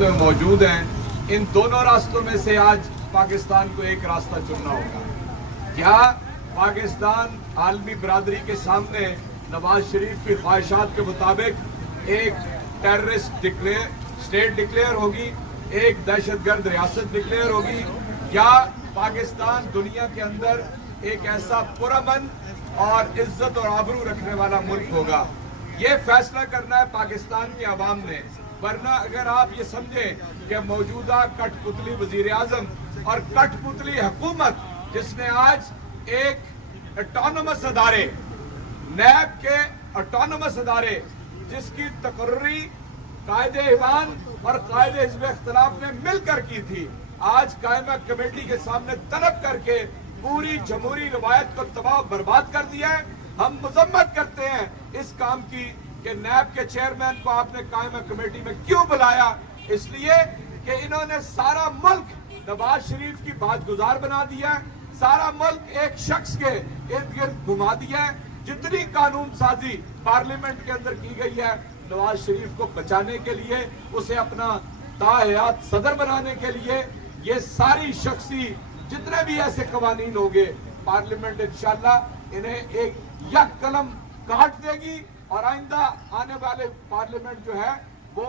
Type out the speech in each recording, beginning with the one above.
में मौजूद हैं, इन दोनों रास्तों में से आज पाकिस्तान को एक रास्ता चुनना होगा। क्या पाकिस्तान आलमी बरादरी के सामने नवाज शरीफ की ख्वाहिशात के मुताबिक एक टेररिस्ट स्टेट डिक्लेयर होगी, एक दहशतगर्द रियासत डिक्लेयर होगी, या पाकिस्तान दुनिया के अंदर एक ऐसा पुरअमन और इज्जत और आबरू रखने वाला मुल्क होगा? ये फैसला करना है पाकिस्तान की आवाम ने। वरना अगर आप ये समझें कि मौजूदा कठपुतली वजीर आजम और कठपुतली हुकूमत, जिसने आज एक ऑटोनमस अदारे, नैब के ऑटोनमस अदारे, जिसकी तकर्री कायदे ईवान और कायदे हिज़्ब इख्तिलाफ ने मिलकर की थी, आज कायमा कमेटी के सामने तलब करके पूरी जमहूरी रवायत को तबाह बर्बाद कर दिया है। हम मजम्मत करते हैं इस काम की कि नैब के चेयरमैन को आपने कायमा कमेटी में क्यों बुलाया? इसलिए कि इन्होंने सारा मुल्क नवाज शरीफ की बात गुजार बना दिया है, सारा मुल्क एक शख्स के इर्द गिर्द घुमा दिया है। जितनी कानून साजी पार्लियामेंट के अंदर की गई है नवाज शरीफ को बचाने के लिए, उसे अपना ताहयात सदर बनाने के लिए, ये सारी शख्सी जितने भी ऐसे कवानीन होंगे पार्लियामेंट इंशाल्लाह इन्हें एक यक कलम काट देगी और आइंदा आने वाले पार्लियामेंट जो है वो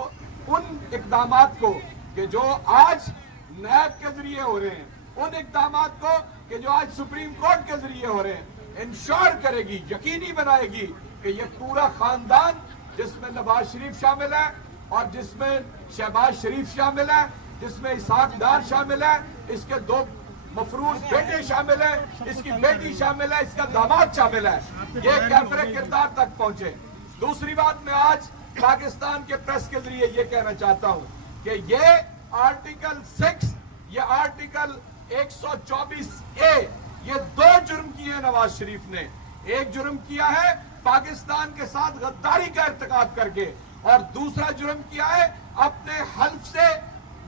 उन इकदामात को कि जो आज नैब के जरिए हो रहे हैं, उन इकदामात को कि जो आज सुप्रीम कोर्ट के जरिए हो रहे हैं, इंश्योर करेगी, यकीनी बनाएगी कि ये पूरा खानदान, जिसमें नवाज शरीफ शामिल है और जिसमें शहबाज शरीफ शामिल है, जिसमें इसहाक डार शामिल है, इसके दो मफरूज बेटे शामिल है, इसकी बेटी शामिल है, इसका दामाद शामिल है, ये कैफरे किरदार तक पहुंचे। दूसरी बात, मैं आज पाकिस्तान के प्रेस के जरिए ये कहना चाहता हूं कि ये आर्टिकल 6, ये आर्टिकल 124A, ये दो जुर्म किए हैं नवाज शरीफ ने। एक जुर्म किया है पाकिस्तान के साथ गद्दारी का इर्तिकाब करके, और दूसरा जुर्म किया है अपने हल्फ से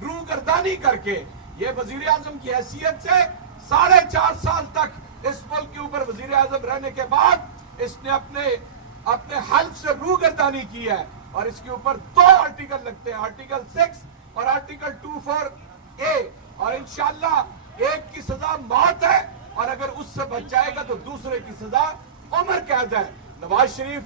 रूगर्दानी करके। ये वजीर आजम की हैसियत से 4.5 साल तक इस मुल्क के ऊपर वजीर आजम रहने के बाद इसने अपने हल्फ से रूगर्दानी की है, और इसके ऊपर 2 आर्टिकल लगते हैं, आर्टिकल 6 और आर्टिकल 24A, और इंशाल्लाह एक की सजा मौत है, और अगर उससे बच जाएगा तो दूसरे की सजा उम्र कैद है। नवाज शरीफ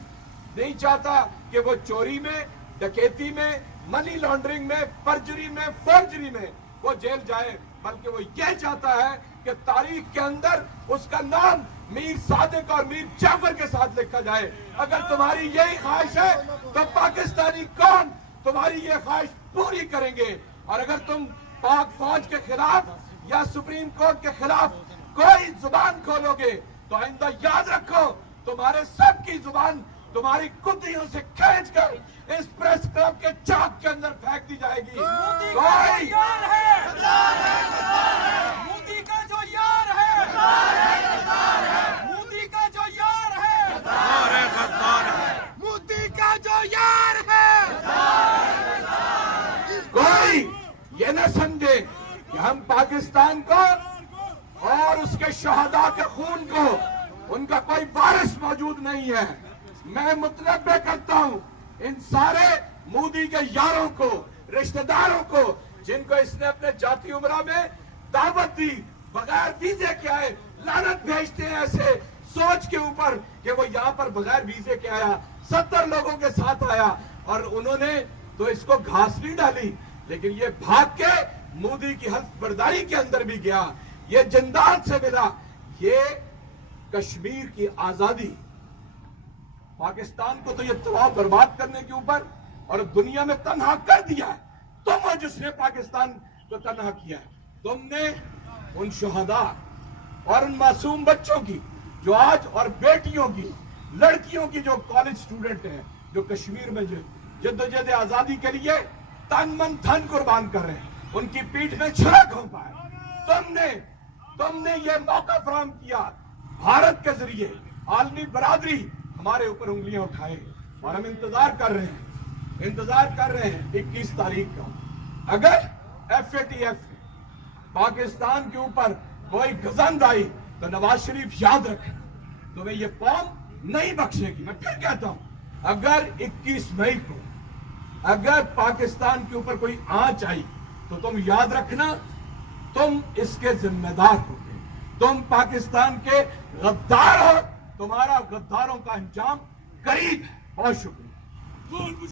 नहीं चाहता कि वो चोरी में, डकैती में, मनी लॉन्ड्रिंग में, परजरी में, फर्जरी में वो जेल जाए, बल्कि वो ये चाहता है कि तारीख के अंदर उसका नाम मीर सादिक और मीर जाफर के साथ लिखा जाए। अगर तुम्हारी यही ख्वाहिश है तो पाकिस्तानी कौन तुम्हारी ये ख्वाहिश पूरी करेंगे? और अगर तुम पाक फौज के खिलाफ या सुप्रीम कोर्ट के खिलाफ कोई जुबान खोलोगे तो आइंदा याद रखो, तुम्हारे सबकी जुबान तुम्हारी कुत्तियों से खींचकर इस प्रेस क्लब के चौक के अंदर फेंक दी जाएगी। मोदी का जो यार है, मोदी का जो यार है, मोदी का जो यार है, मोदी का जो यार है, कोई ये न समझे कि हम पाकिस्तान को और उसके शहदा के खून को, उनका कोई वारिस मौजूद नहीं है। मैं मुतनब्बे करता हूं इन सारे मोदी के यारों को, रिश्तेदारों को, जिनको इसने अपने जाती उमरा में दावत दी, बगैर वीजे के आए, लानत भेजते हैं ऐसे सोच के ऊपर कि वो यहाँ पर बगैर वीजे के आया, 70 लोगों के साथ आया, और उन्होंने तो इसको घास नहीं डाली, लेकिन ये भाग के मोदी की हल्फ बर्दारी के अंदर भी गया, ये जिंदाल से मिला। ये कश्मीर की आजादी, पाकिस्तान को तो ये तबाह बर्बाद करने के ऊपर और दुनिया में तन्हा कर दिया है। तुम हो जिसने पाकिस्तान को तन्हा किया है। तुमने उन शुहदा और उन मासूम बच्चों की जो आज, और बेटियों की, लड़कियों की जो कॉलेज स्टूडेंट हैं, जो कश्मीर में जद्दोजहद आजादी के लिए तन मन धन कुर्बान कर रहे हैं, उनकी पीठ में छुरा घोंपा है। तुमने ये मौका फराहम किया, भारत के जरिए आलमी बरादरी हमारे ऊपर उंगलियां उठाए, और हम इंतजार कर रहे हैं 21 तारीख का। अगर FATF पाकिस्तान के ऊपर कोई गजंद आई तो नवाज शरीफ याद रखे, तुम्हें ये कौम नहीं बख्शेगी। मैं फिर कहता हूं, अगर 21 मई को اگر پاکستان کے اوپر کوئی آنچ آئی تو تم یاد رکھنا تم اس کے ذمہ دار ہوگے، تم پاکستان کے غدار ہو، تمہارا غداروں کا انجام قریب ہے۔ بہت شکریہ۔